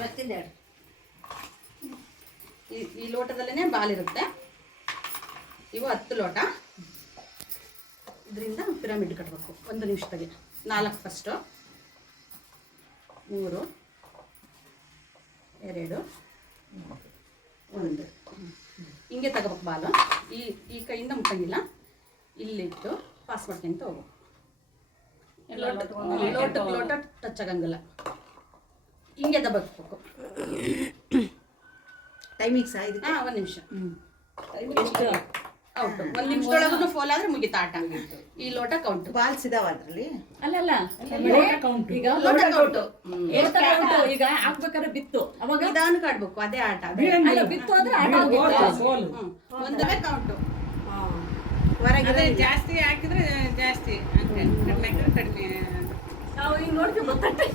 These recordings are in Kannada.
ಮತ್ತಿಂದೆರಡು ಈ ಈ ಲೋಟದಲ್ಲೇ ಬಾಲಿರುತ್ತೆ. ಇವು ಹತ್ತು ಲೋಟ. ಇದರಿಂದ ಪಿರಮಿಡ್ ಕಟ್ಟಬೇಕು ಒಂದು ನಿಮಿಷದಲ್ಲಿ. ನಾಲ್ಕು ಫಸ್ಟು ಮೂರು. ಎರಡು. ಒಂದು. ಹಿಂಗೆ ತಗೋಬೇಕು ಬಾಲು. ಈ ಈ ಕೈಯಿಂದ ಮುಟ್ಟಂಗಿಲ್ಲ ಇಲ್ಲಿಟ್ಟು ಪಾಸ್ ಮಾಡ್ಕೊಂತ ಹೋಗು. ಲೋಟ ಲೋಟ ಟಚ್ ಆಗಂಗಿಲ್ಲ. ಹಿಂಗೆ ದಬ್ಬಬೇಕು ಟೈಮಿಂಗ್ಸ್ ಆಯ್ತು ಹಾಂ ಒಂದು ನಿಮಿಷ. ಔಟ್ ಒಂದು ನಿಮಿಷದೊಳಗೂ ಫೋಲ್ ಆದ್ರೆ ಮುಗಿತ ಆಟ. ಈ ಲೋಟ ಕೌಂಟ್ ಬಾಲ್ಸ್ ಇದಾವ ಅದ್ರಲ್ಲಿ? ಅಲ್ಲಲ್ಲ ಈಗ ಲೋಟ ಕೌಂಟ್. ಈಗ ಹಾಕ್ಬೇಕಾದ್ರೆ ಬಿತ್ತು. ಅವಾಗ ನಿಧಾನಕ್ಕೆ ಆಡ್ಬೇಕು ಅದೇ ಆಟ ಅದೇ. ಅಲ್ಲ ಬಿತ್ತು ಅಂದ್ರೆ ಆಟ ಒಂದೇ. ಒಂದವೇ ಕೌಂಟು ಹೊರಗೆ ಜಾಸ್ತಿ ಹಾಕಿದ್ರೆ ಜಾಸ್ತಿ. ಹಂಗೆ. ಕಡಿಮೆ ಹಾಕಿದ್ರೆ ಕಡಿಮೆ. ನಾವು ಈಗ ನೋಡ್ತೀವಿ ಗೊತ್ತಾಗ್ತದೆ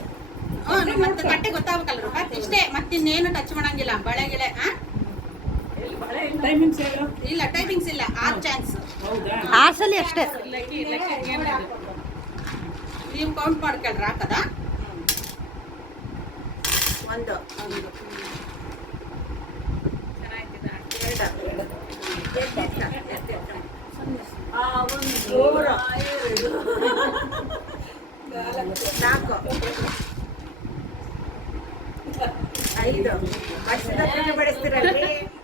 ಹ್ಞೂ ಮತ್ತೆ ತಟ್ಟೆ ಗೊತ್ತಾಗಬೇಕಲ್ಲ ರೂಪ ಇಷ್ಟೇ ಮತ್ತಿನ್ನೇನು ಟಚ್ ಮಾಡಂಗಿಲ್ಲ ಬಳೆ ಗಿಳೆ ಹಾಂ ಟೈಮಿಂಗ್ಸ್ ಹೇಳು ಇಲ್ಲ ಟೈಮಿಂಗ್ಸ್ ಇಲ್ಲ ಆರ್ ಚಾನ್ಸ್ ಹೌದಾ? ಆರ್ಸಲ್ಲಿ ಅಷ್ಟೇ. ಲೆಕ್ಕಿ ಲೆಕ್ಕಿ ಏನಿದೆ ನೀವು ಕೌಂಟ್ ಮಾಡ್ಕೊಳ್ರಿ ಹಾಕದ? ಒಂದು. ಚೆನ್ನಾಗಿದೆ. ಆ, ಒಂದು. ನಾಲ್ಕು. ಐದು ಬಡಿಸಿದ ಬಡಿಸ್ತೀರಲ್ರಿ ಆರು